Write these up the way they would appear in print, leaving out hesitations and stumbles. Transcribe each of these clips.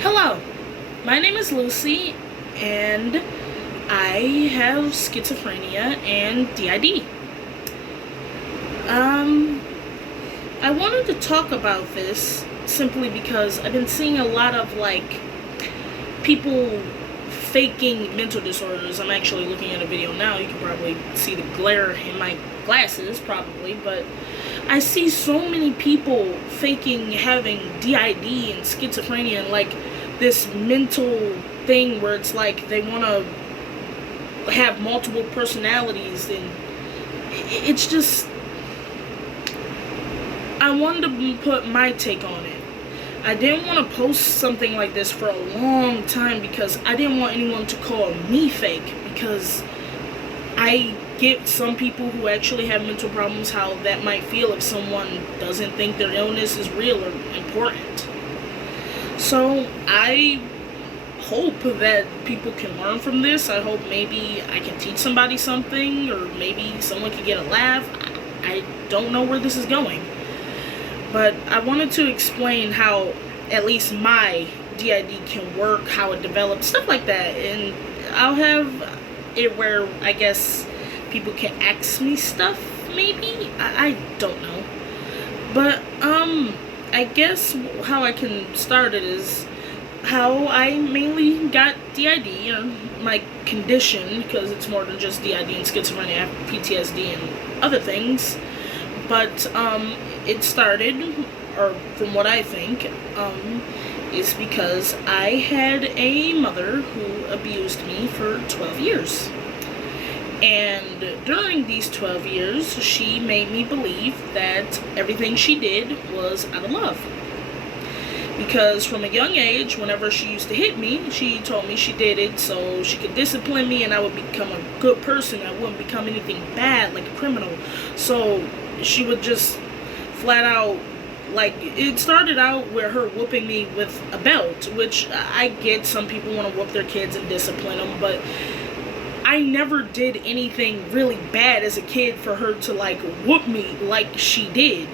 Hello, my name is Lucy, and I have schizophrenia and D.I.D. I wanted to talk about this simply because I've been seeing a lot of, people faking mental disorders. I'm actually looking at a video now. You can probably see the glare in my glasses, probably, but I see so many people faking having D.I.D. and schizophrenia and, this mental thing where it's like they want to have multiple personalities, and it's just, I wanted to put my take on it. I didn't want to post something like this for a long time because I didn't want anyone to call me fake, because I get some people who actually have mental problems how that might feel if someone doesn't think their illness is real or important. So I hope that people can learn from this. I hope maybe I can teach somebody something, or maybe someone can get a laugh. I don't know where this is going. But I wanted to explain how at least my D.I.D. can work, how it develops, stuff like that. And I'll have it where I guess people can ask me stuff, maybe? I don't know. But, I guess how I can start it is how I mainly got D.I.D., or my condition, because it's more than just D.I.D. and schizophrenia. I have PTSD and other things. But, it started, or from what I think, is because I had a mother who abused me for 12 years. And during these 12 years, she made me believe that everything she did was out of love. Because from a young age, whenever she used to hit me, she told me she did it so she could discipline me and I would become a good person. I wouldn't become anything bad, like a criminal. So she would just flat out, it started out where her whooping me with a belt, which I get some people want to whoop their kids and discipline them, but I never did anything really bad as a kid for her to whoop me like she did.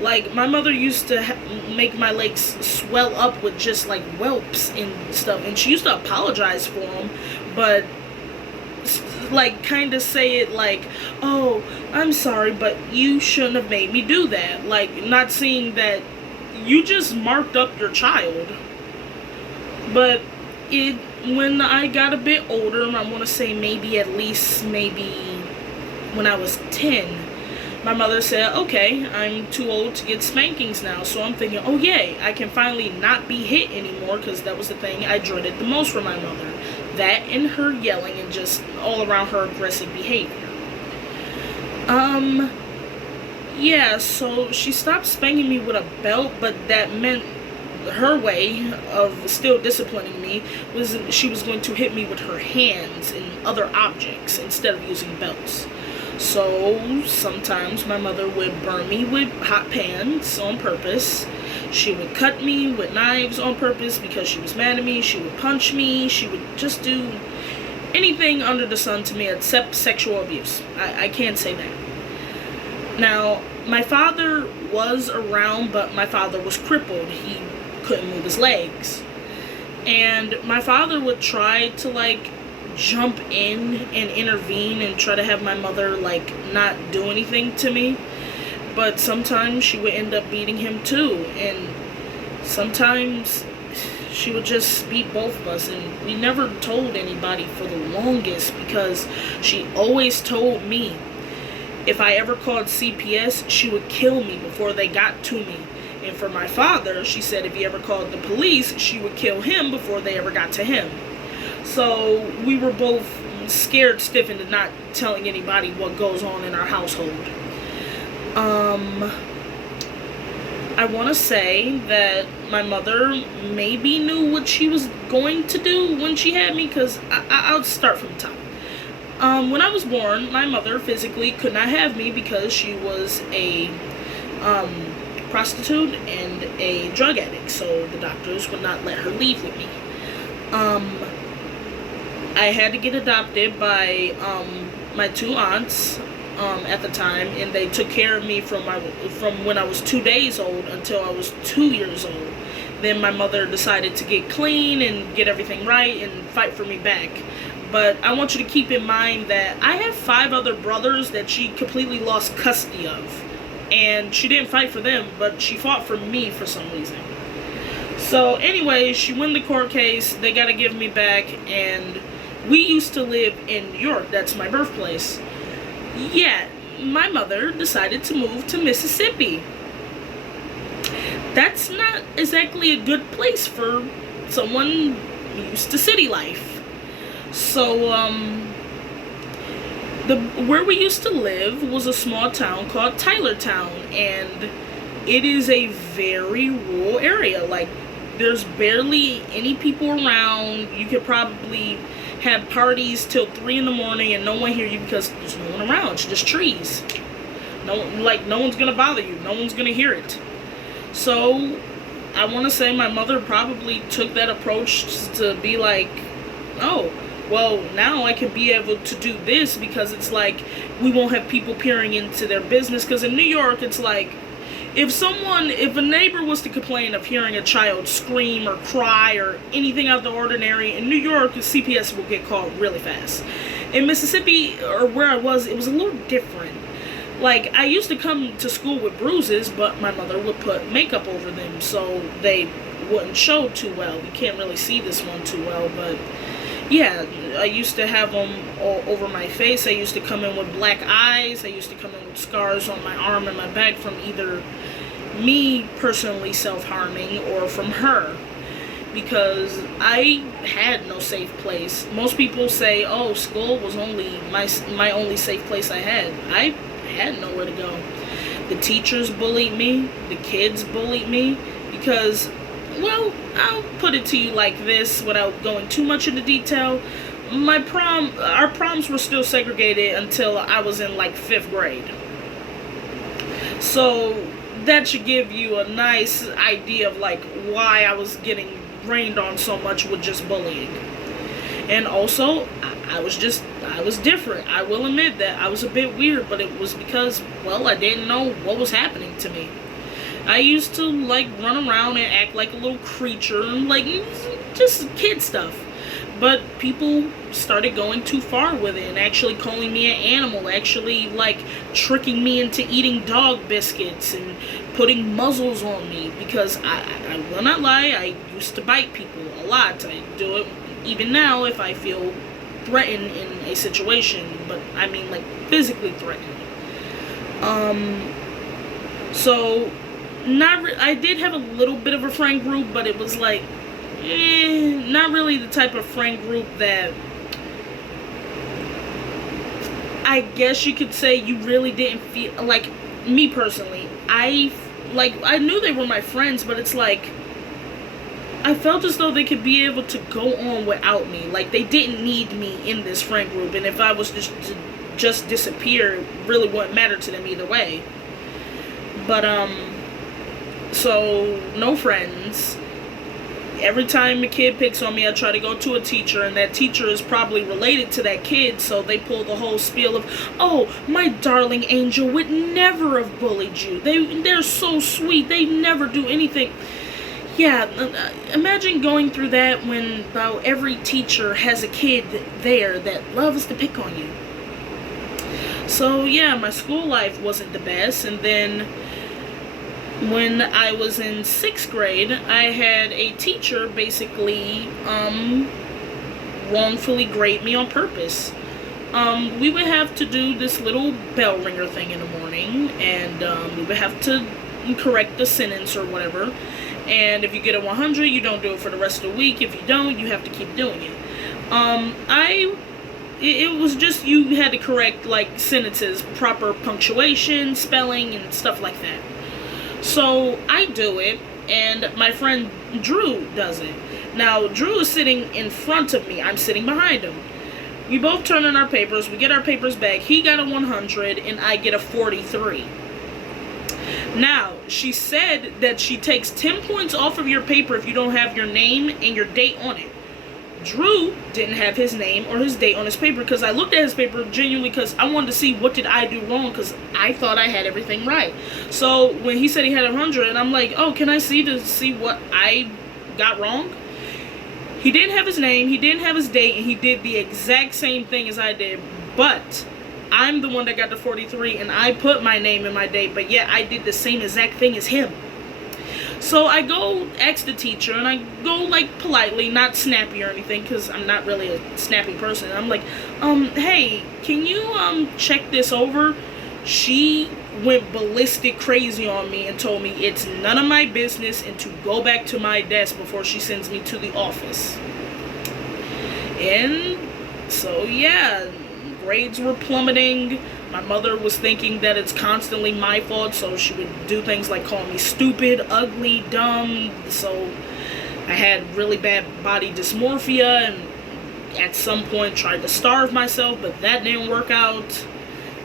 My mother used to make my legs swell up with just whelps and stuff, and she used to apologize for them, but kind of say it oh, I'm sorry, but you shouldn't have made me do that. Not seeing that you just marked up your child. But when I got a bit older, I want to say maybe when I was 10, my mother said, okay, I'm too old to get spankings now. So I'm thinking, oh yay, I can finally not be hit anymore, because that was the thing I dreaded the most from my mother. That and her yelling and just all around her aggressive behavior. Yeah, so she stopped spanking me with a belt, but that meant her way of still disciplining me was she was going to hit me with her hands and other objects instead of using belts. So sometimes my mother would burn me with hot pans on purpose. She would cut me with knives on purpose because she was mad at me. She would punch me. She would just do anything under the sun to me except sexual abuse. I can't say that. Now, my father was around, but my father was crippled. He couldn't move his legs. And my father would try to jump in and intervene and try to have my mother not do anything to me. But sometimes she would end up beating him too, and sometimes she would just beat both of us, and we never told anybody for the longest because she always told me if I ever called CPS, she would kill me before they got to me. And for my father, she said if he ever called the police, she would kill him before they ever got to him. So we were both scared stiff into not telling anybody what goes on in our household. I want to say that my mother maybe knew what she was going to do when she had me, because I'll start from the top. When I was born, my mother physically could not have me because she was a prostitute and a drug addict, so the doctors would not let her leave with me. I had to get adopted by my two aunts at the time, and they took care of me from when I was 2 days old until I was 2 years old. then my mother decided to get clean and get everything right and fight for me back. But I want you to keep in mind that I have 5 other brothers that she completely lost custody of. And she didn't fight for them, but she fought for me for some reason. So anyway, she won the court case. They got to give me back. And we used to live in New York. That's my birthplace. Yet, my mother decided to move to Mississippi. That's not exactly a good place for someone used to city life. So, where we used to live was a small town called Tylertown, and it is a very rural area. Like, there's barely any people around. You could probably have parties till 3 in the morning and no one hear you because there's no one around. It's just trees. No one's gonna bother you. No one's gonna hear it. So, I want to say my mother probably took that approach to be like, oh, well, now I can be able to do this because it's like we won't have people peering into their business. Because in New York, it's like if a neighbor was to complain of hearing a child scream or cry or anything out of the ordinary, in New York, CPS will get called really fast. In Mississippi, or where I was, it was a little different. Like, I used to come to school with bruises, but my mother would put makeup over them so they wouldn't show too well. You can't really see this one too well, but yeah, I used to have them all over my face. I used to come in with black eyes. I used to come in with scars on my arm and my back from either me personally self-harming or from her, because I had no safe place. Most people say, oh, school was only my only safe place I had. I had nowhere to go. The teachers bullied me. The kids bullied me because, well, I'll put it to you like this without going too much into detail. Our proms were still segregated until I was in like 5th grade. So that should give you a nice idea of like why I was getting rained on so much with just bullying. And also, I was different. I will admit that I was a bit weird, but it was because, well, I didn't know what was happening to me. I used to like run around and act like a little creature, like just kid stuff. But people started going too far with it and actually calling me an animal, actually like tricking me into eating dog biscuits and putting muzzles on me, because I will not lie, I used to bite people a lot. I do it even now if I feel threatened in a situation, but I mean like physically threatened. So I did have a little bit of a friend group, but it was like not really the type of friend group that I guess you could say you really didn't feel like. Me personally, I knew they were my friends, but it's like I felt as though they could be able to go on without me. Like, they didn't need me in this friend group, and if I was just disappear, it really wouldn't matter to them either way. But so no friends. Every time a kid picks on me, I try to go to a teacher, and that teacher is probably related to that kid, so they pull the whole spiel of, oh, my darling angel would never have bullied you. They're so sweet. They never do anything. Yeah, imagine going through that when about every teacher has a kid there that loves to pick on you. So yeah, my school life wasn't the best, and then when I was in 6th grade, I had a teacher basically wrongfully grade me on purpose. We would have to do this little bell ringer thing in the morning, and we would have to correct the sentence or whatever. And if you get a 100, you don't do it for the rest of the week. If you don't, you have to keep doing it. It was just, you had to correct like sentences, proper punctuation, spelling, and stuff like that. So I do it, and my friend Drew does it. Now, Drew is sitting in front of me. I'm sitting behind him. We both turn in our papers. We get our papers back. He got a 100, and I get a 43. Now, she said that she takes 10 points off of your paper if you don't have your name and your date on it. Drew didn't have his name or his date on his paper, because I looked at his paper genuinely because I wanted to see what did I do wrong, because I thought I had everything right. So when he said he had 100, I'm like, oh, can I see to see what I got wrong? He didn't have his name, he didn't have his date, and he did the exact same thing as I did, but I'm the one that got the 43, and I put my name and my date, but yet I did the same exact thing as him. So I go ask the teacher, and I go, like, politely, not snappy or anything, because I'm not really a snappy person. I'm like, hey, can you, check this over? She went ballistic crazy on me and told me it's none of my business and to go back to my desk before she sends me to the office. And so, yeah, grades were plummeting. My mother was thinking that it's constantly my fault, so she would do things like call me stupid, ugly, dumb. So I had really bad body dysmorphia, and at some point tried to starve myself, but that didn't work out.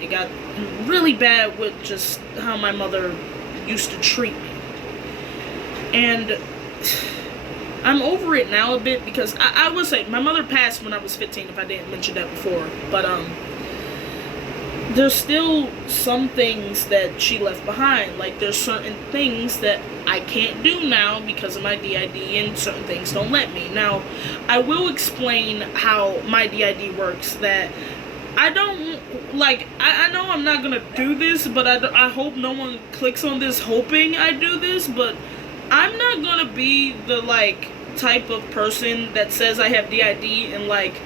It got really bad with just how my mother used to treat me. And I'm over it now a bit, because I would say my mother passed when I was 15, if I didn't mention that before. But there's still some things that she left behind. Like, there's certain things that I can't do now because of my D.I.D, and certain things don't let me. Now, I will explain how my D.I.D works, that I don't, like, I know I'm not gonna do this, but I hope no one clicks on this hoping I do this, but I'm not gonna be the, like, type of person that says I have D.I.D and, like,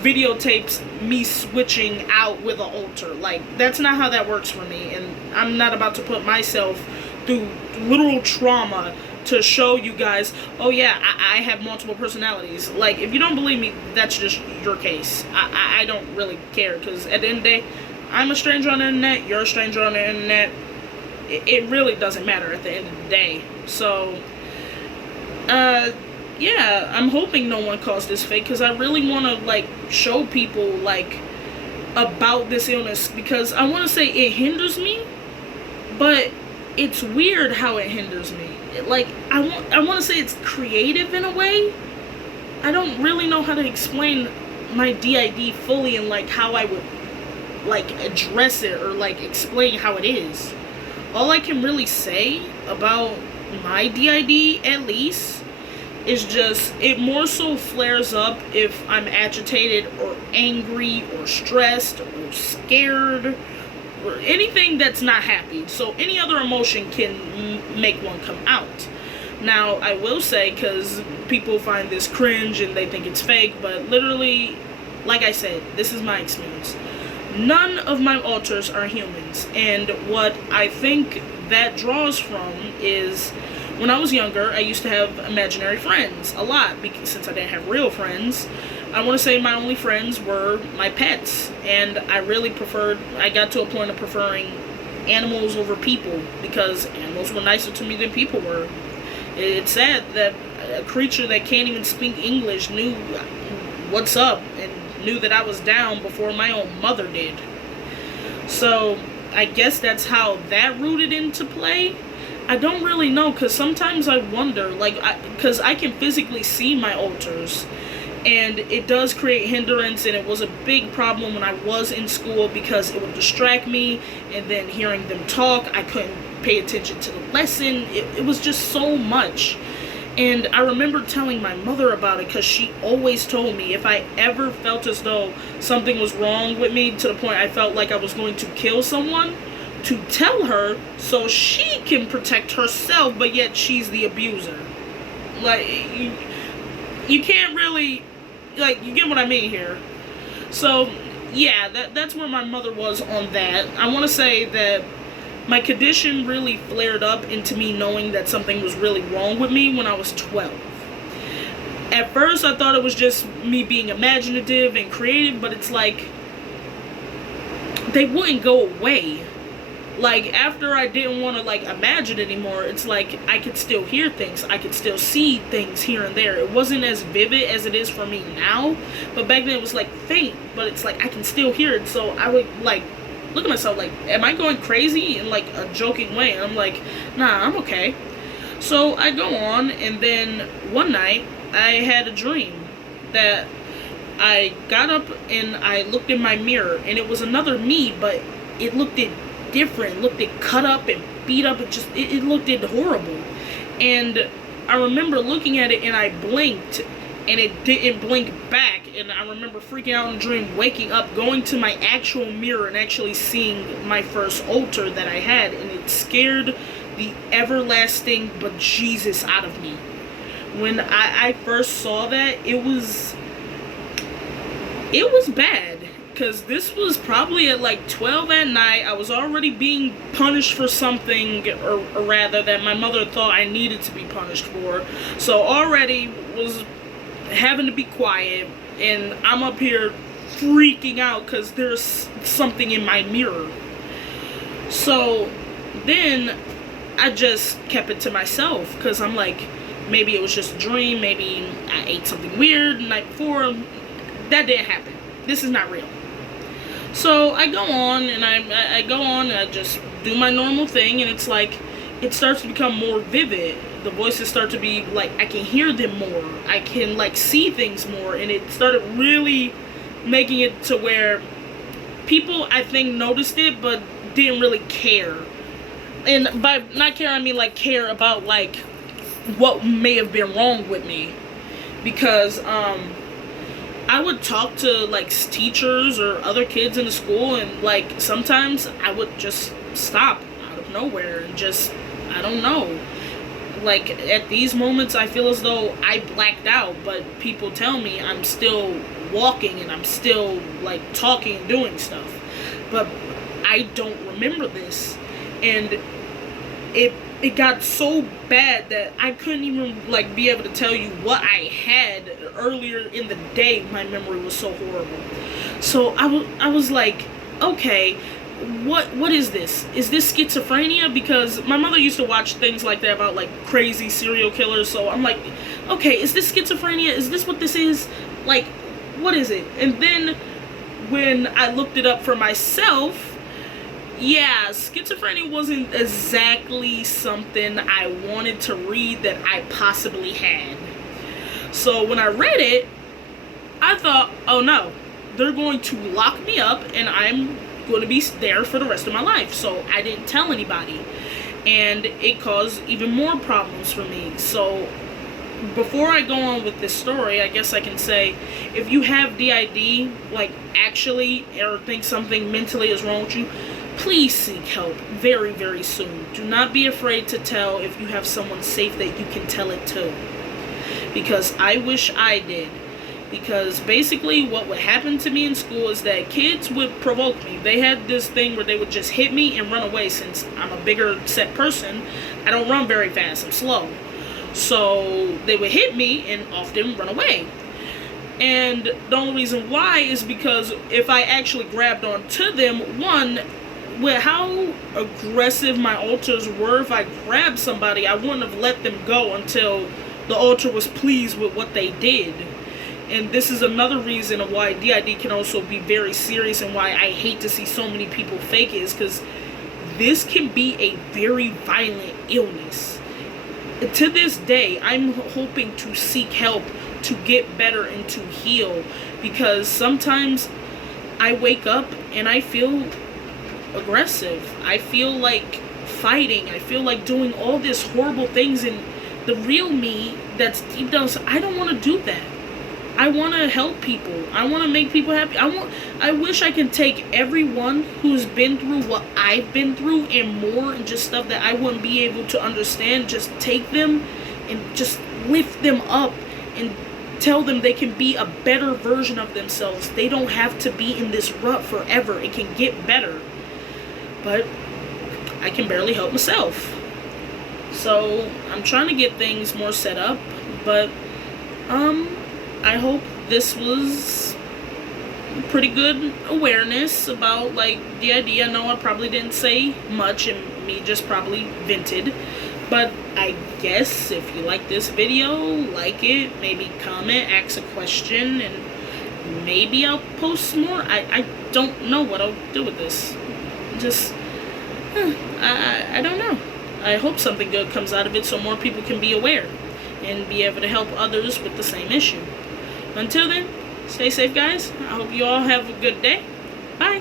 videotapes me switching out with an alter. Like, that's not how that works for me, and I'm not about to put myself through literal trauma to show you guys, oh yeah, I have multiple personalities. Like, if you don't believe me, that's just your case. I don't really care, because at the end of the day, I'm a stranger on the internet, you're a stranger on the internet. It really doesn't matter at the end of the day. So, yeah, I'm hoping no one calls this fake, because I really want to, like, show people, like, about this illness, because I want to say it hinders me, but it's weird how it hinders me. Like, I want to say it's creative in a way. I don't really know how to explain my D.I.D fully, and, like, how I would, like, address it or, like, explain how it is. All I can really say about my D.I.D, at least, is just, it more so flares up if I'm agitated or angry or stressed or scared or anything that's not happy. So any other emotion can make one come out. Now, I will say, because people find this cringe and they think it's fake, but literally, like I said, this is my experience. None of my alters are humans, and what I think that draws from is, when I was younger, I used to have imaginary friends a lot, because since I didn't have real friends, I want to say my only friends were my pets, and I really I got to a point of preferring animals over people, because animals were nicer to me than people were. It's sad that a creature that can't even speak English knew what's up and knew that I was down before my own mother did. So I guess that's how that rooted into play. I don't really know, because sometimes I wonder, like, because I can physically see my alters, and it does create hindrance, and it was a big problem when I was in school, because it would distract me, and then hearing them talk, I couldn't pay attention to the lesson. It was just so much. And I remember telling my mother about it, because she always told me if I ever felt as though something was wrong with me, to the point I felt like I was going to kill someone, to tell her so she can protect herself, but yet she's the abuser. Like, you can't really, like, you get what I mean here. So, yeah, that's where my mother was on that. I want to say that my condition really flared up into me knowing that something was really wrong with me when I was 12. At first, I thought it was just me being imaginative and creative, but it's like, they wouldn't go away. Like, after I didn't want to, like, imagine anymore, it's like I could still hear things. I could still see things here and there. It wasn't as vivid as it is for me now, but back then it was, like, faint, but it's like I can still hear it. So I would, like, look at myself like, am I going crazy, in, like, a joking way? And I'm like, nah, I'm okay. So I go on, and then one night I had a dream that I got up and I looked in my mirror, and it was another me, but it looked it different. It looked it cut up and beat up. It looked it horrible. And I remember looking at it, and I blinked, and it didn't blink back. And I remember freaking out in a dream, waking up, going to my actual mirror, and actually seeing my first alter that I had, and it scared the everlasting bejesus out of me. When I first saw that, it was bad, because this was probably at like 12 at night. I was already being punished for something, or rather that my mother thought I needed to be punished for. So already was having to be quiet, and I'm up here freaking out because there's something in my mirror. So then I just kept it to myself, because I'm like, maybe it was just a dream, maybe I ate something weird the night before. That didn't happen. This is not real. So I go on, and I go on, and I just do my normal thing, and it's like, it starts to become more vivid. The voices start to be like, I can hear them more. I can like see things more, and it started really making it to where people, I think, noticed it, but didn't really care. And by not care, I mean like care about like what may have been wrong with me, because I would talk to like teachers or other kids in the school, and like sometimes I would just stop out of nowhere and just, I don't know, like at these moments I feel as though I blacked out, but people tell me I'm still walking and I'm still like talking and doing stuff, but I don't remember this. And it got so bad that I couldn't even like be able to tell you what I had earlier in the day. My memory was so horrible. So I was like, okay, what is this? Is this schizophrenia? Because my mother used to watch things like that about like crazy serial killers. So I'm like, okay, is this schizophrenia? Is this what this is? Like, what is it? And then when I looked it up for myself, yeah, schizophrenia wasn't exactly something I wanted to read that I possibly had. So when I read it, I thought, oh no, they're going to lock me up and I'm going to be there for the rest of my life. So I didn't tell anybody, and it caused even more problems for me. So before I go on with this story, I guess I can say, if you have D.I.D, like actually, or think something mentally is wrong with you, please seek help very, very soon. Do not be afraid to tell if you have someone safe that you can tell it to. Because I wish I did. Because basically what would happen to me in school is that kids would provoke me. They had this thing where they would just hit me and run away. Since I'm a bigger set person, I don't run very fast, I'm slow. So they would hit me and often run away. And the only reason why is because if I actually grabbed onto them, one, with how aggressive my alters were, if I grabbed somebody, I wouldn't have let them go until the alter was pleased with what they did. And this is another reason of why D.I.D can also be very serious, and why I hate to see so many people fake it, is because this can be a very violent illness. To this day, I'm hoping to seek help to get better and to heal, because sometimes I wake up and I feel aggressive. I feel like fighting. I feel like doing all these horrible things, and the real me that's deep down, I don't want to do that. I want to help people. I want to make people happy. I wish I could take everyone who's been through what I've been through and more, and just stuff that I wouldn't be able to understand, just take them and just lift them up and tell them they can be a better version of themselves. They don't have to be in this rut forever. It can get better. But I can barely help myself. So I'm trying to get things more set up, but I hope this was pretty good awareness about like D.I.D. I know I probably didn't say much, and me just probably vented, but I guess if you like this video, like it, maybe comment, ask a question, and maybe I'll post more. I don't know what I'll do with this. Just I don't know. I hope something good comes out of it so more people can be aware and be able to help others with the same issue. Until then, stay safe, guys. I hope you all have a good day. Bye.